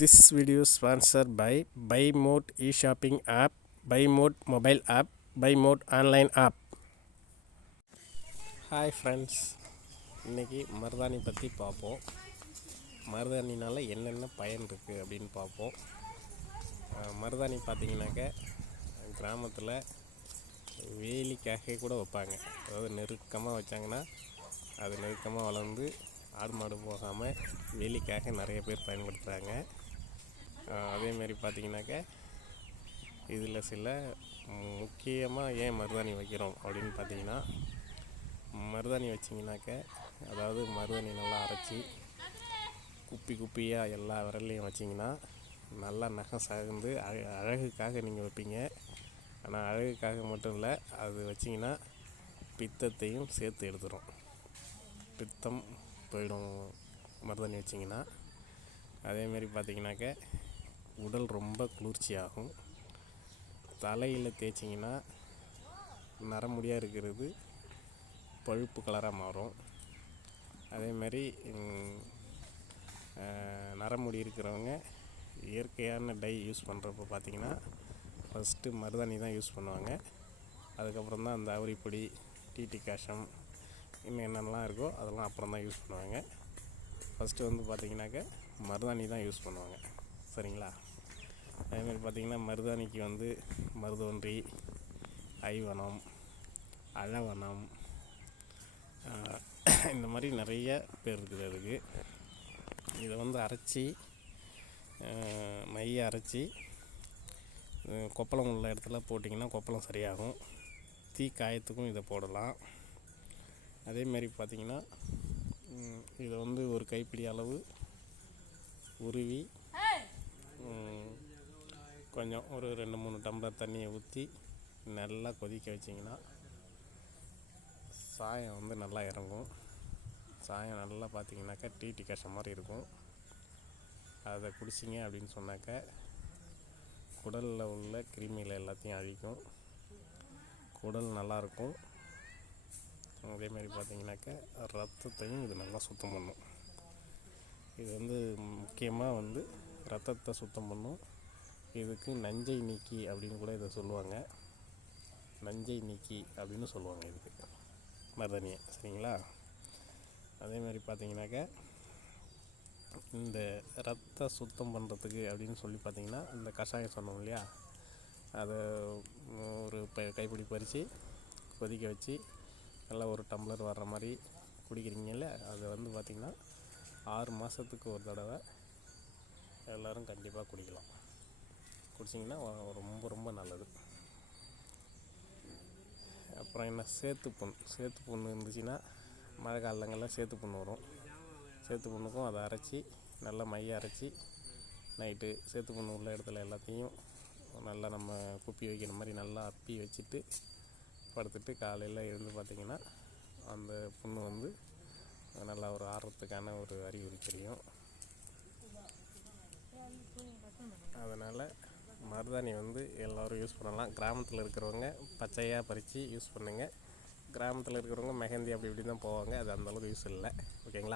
This video is sponsored by BuyMode e-shopping app, BuyMode mobile app, BuyMode online app. Hi friends, இன்றைக்கி மருதாணி பற்றி பார்ப்போம். மருதாணினால் என்னென்ன பயன் இருக்குது அப்படின்னு பார்ப்போம். மருதாணி பார்த்திங்கனாக்க கிராமத்தில் வேலிக்காக கூட வைப்பாங்க. அதாவது நெருக்கமாக வச்சாங்கன்னா அது நெருக்கமாக வளர்ந்து ஆடு மாடு போகாமல் வேலிக்காக நிறைய பேர் பயன்படுத்துகிறாங்க. அதேமாரி பார்த்திங்கனாக்க இதில் சில முக்கியமாக ஏன் மருதாணி வைக்கிறோம் அப்படின்னு பார்த்திங்கன்னா, மருதாணி வச்சிங்கனாக்க அதாவது மருதாணி நல்லா அரைச்சி குப்பியாக எல்லா விரல்லையும் வச்சிங்கன்னா நல்லா நகம் சார்ந்து அழகுக்காக நீங்கள் வைப்பீங்க. ஆனால் அழகுக்காக மட்டும் இல்லை, அது வச்சிங்கன்னா பித்தத்தையும் சேர்த்து எடுத்துடும். பித்தம் போயிடும் மருதாணி வச்சிங்கன்னா. அதேமாரி பார்த்திங்கனாக்க உடல் ரொம்ப குளிர்ச்சியாகும். தலையில் தேய்ச்சிங்கன்னா நரமுடியாக இருக்கிறது பழுப்பு கலராக மாறும். அதேமாதிரி நரமுடி இருக்கிறவங்க இயற்கையான டை யூஸ் பண்ணுறப்ப பார்த்திங்கன்னா ஃபஸ்ட்டு மருதாணி தான் யூஸ் பண்ணுவாங்க. அதுக்கப்புறம் தான் அந்த அவரிப்பொடி, டீ காஷம், இன்னும் என்னென்னலாம் இருக்கோ அதெல்லாம் அப்புறம் தான் யூஸ் பண்ணுவாங்க. ஃபஸ்ட்டு வந்து பார்த்திங்கனாக்க மருதாணி தான் யூஸ் பண்ணுவாங்க. சரிங்களா? அதேமாதிரி பார்த்திங்கன்னா மருதாணிக்கு வந்து மருதொன்றி, ஐவனம், அழவனம், இந்த மாதிரி நிறைய பேர் இருக்குது அதுக்கு. இதை வந்து அரைச்சி மையை அரைச்சி கொப்பளம் உள்ள இடத்துல போட்டிங்கன்னா கொப்பளம் சரியாகும். தீ காயத்துக்கும் இதை போடலாம். அதேமாரி பார்த்திங்கன்னா இதை வந்து ஒரு கைப்பிடி அளவு உருவி கொஞ்சம் ஒரு 2-3 டம்ளர் தண்ணியை ஊற்றி நல்லா கொதிக்க வச்சிங்கன்னா சாயம் வந்து நல்லா இறங்கும். சாயம் நல்லா பார்த்திங்கனாக்கா டீ காஷம் மாதிரி இருக்கும். அதை குடிச்சிங்க அப்படின்னு சொன்னாக்க குடலில் உள்ள கிருமிகளை எல்லாத்தையும் அழிக்கும். குடல் நல்லாயிருக்கும். அதேமாதிரி பார்த்திங்கனாக்க ரத்தத்தையும் இது நல்லா சுத்தம் பண்ணும். இது வந்து முக்கியமாக வந்து ரத்தத்தை சுத்தம் பண்ணும். இதுக்கு நஞ்சை நீக்கி அப்படின்னு கூட இதை சொல்லுவாங்க. நஞ்சை நீக்கி அப்படின்னு சொல்லுவாங்க இதுக்கு மருதாணியை. சரிங்களா? அதேமாதிரி பார்த்திங்கனாக்க இந்த ரத்த சுத்தம் பண்ணுறதுக்கு அப்படின்னு சொல்லி பார்த்திங்கன்னா இந்த கஷாயம் சொன்னோம் இல்லையா, அதை ஒரு கைப்பிடி பறித்து கொதிக்க வச்சு நல்லா ஒரு டம்ளர் வர்ற மாதிரி குடிக்கிறீங்கல்ல, அதை வந்து பார்த்திங்கன்னா 6 மாதத்துக்கு ஒரு தடவை எல்லோரும் கண்டிப்பாக குடிக்கலாம். குடிச்சிங்கன்னா ரொம்ப ரொம்ப நல்லது. அப்புறம் என்ன, சேத்து புண் இருந்துச்சுன்னா மழை காலங்களில் சேத்து புண் வரும். சேத்து புண்ணுக்கும் அதை அரைச்சி நல்லா மையை அரைச்சி நைட்டு சேத்து புண் உள்ள இடத்துல எல்லாத்தையும் நல்லா நம்ம குப்பி வைக்கிற மாதிரி நல்லா அப்பி வச்சுட்டு படுத்துட்டு காலையில் எழுந்து பார்த்திங்கன்னா அந்த புண்ணு வந்து நல்லா ஒரு ஆறுறதுக்கான ஒரு அறிகுறி தெரியும். அதனால் மருதாணி வந்து எல்லோரும் யூஸ் பண்ணலாம். கிராமத்தில் இருக்கிறவங்க பச்சையாக பறித்து யூஸ் பண்ணுங்கள். கிராமத்தில் இருக்கிறவங்க மெஹந்தி அப்படி இப்படி தான் போவாங்க. அது அந்தளவுக்கு யூஸ் இல்லை. ஓகேங்களா?